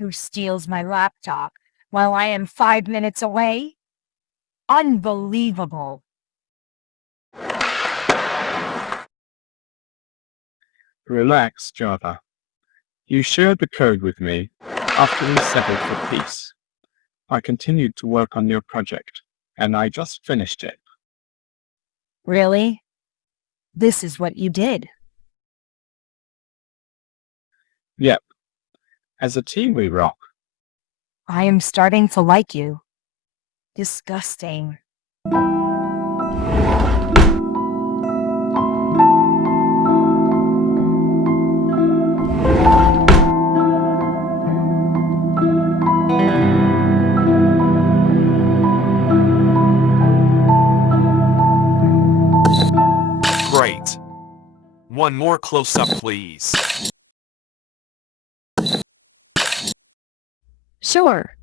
who steals my laptop while I am 5 minutes away? Unbelievable. Relax, Java. You shared the code with me after we settled for peace. I continued to work on your project, and I just finished it. Really? This is what you did? Yep. As a team we rock. I am starting to like you. Disgusting. Great. One more close-up, please. Sure.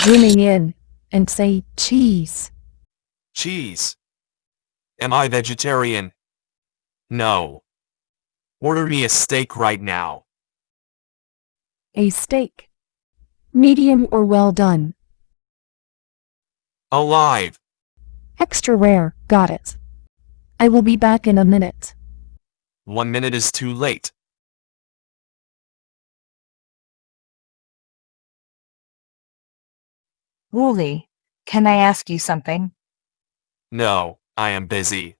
Zooming in and say cheese. Cheese. Am I vegetarian? No. Order me a steak right now. A steak. Medium or well done. Alive. Extra rare, got it. I will be back in a minute. 1 minute is too late. Bulli, can I ask you something? No, I am busy.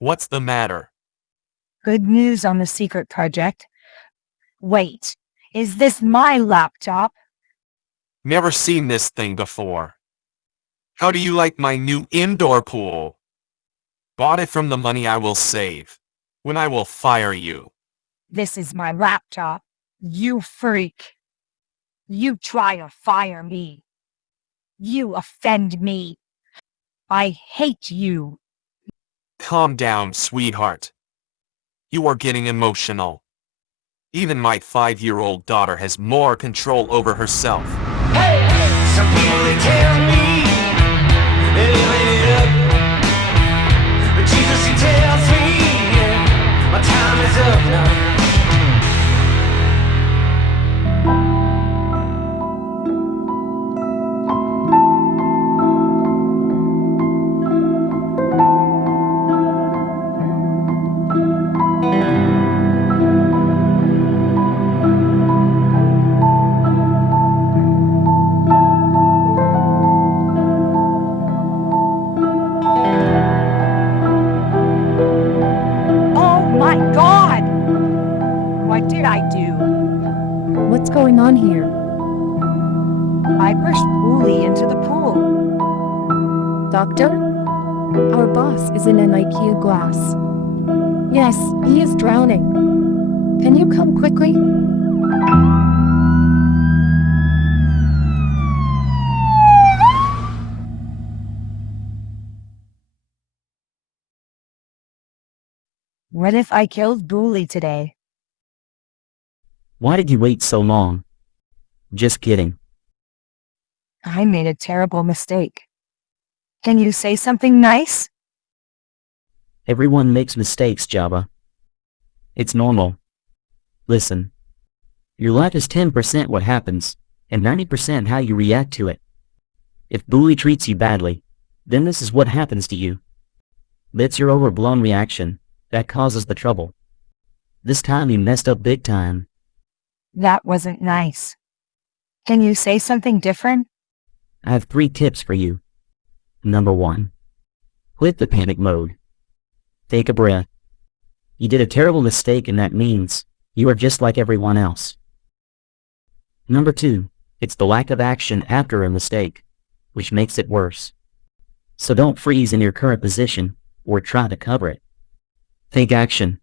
What's the matter? Good news on the secret project. Wait, is this my laptop? Never seen this thing before. How do you like my new indoor pool? Bought it from the money I will save when I will fire you. This is my laptop. You freak. You try to fire me. You offend me. I hate you. Calm down, sweetheart. You are getting emotional. Even my 5-year-old daughter has more control over herself. Some people they tell me they live it up, but Jesus he tells me my time is up now. Oh my God! What did I do? What's going on here? I pushed Bulli into the pool. Doctor? Our boss is in an IQ glass. Yes, he is drowning. Can you come quickly? What if I killed Bulli today? Why did you wait so long? Just kidding. I made a terrible mistake. Can you say something nice? Everyone makes mistakes, Java. It's normal. Listen. Your life is 10% what happens, and 90% how you react to it. If Bully treats you badly, then this is what happens to you. That's your overblown reaction that causes the trouble. This time you messed up big time. That wasn't nice. Can you say something different? I have 3 tips for you. Number 1. Quit the panic mode. Take a breath. You did a terrible mistake, and that means you are just like everyone else. Number 2. It's the lack of action after a mistake, which makes it worse. So don't freeze in your current position or try to cover it. Take action.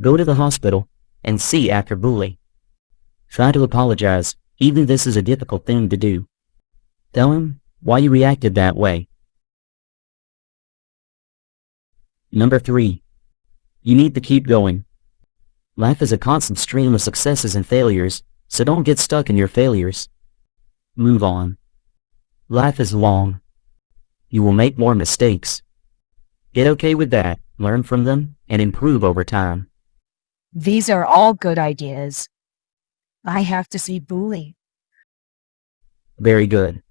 Go to the hospital and see after Bully. Try to apologize, even this is a difficult thing to do. Tell him why you reacted that way. Number 3. You need to keep going. Life is a constant stream of successes and failures, so don't get stuck in your failures. Move on. Life is long. You will make more mistakes. Get okay with that, learn from them, and improve over time. These are all good ideas. I have to see Bulli. Very good.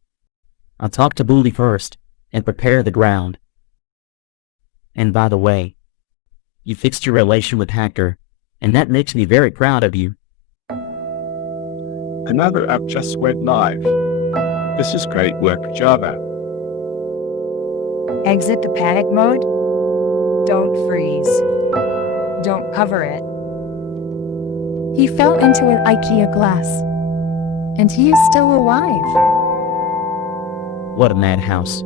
I'll talk to Bulli first and prepare the ground. And by the way, you fixed your relation with Hacker, and that makes me very proud of you. Another app just went live. This is great work, Java. Exit the panic mode. Don't freeze. Don't cover it. He fell into an IKEA glass. And he is still alive. What a madhouse.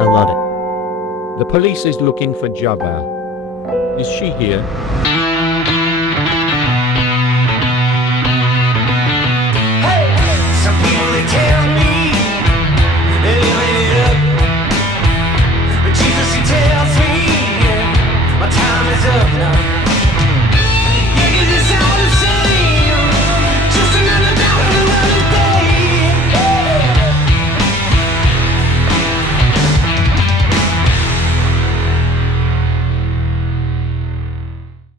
I love it. The police is looking for Java. Is she here?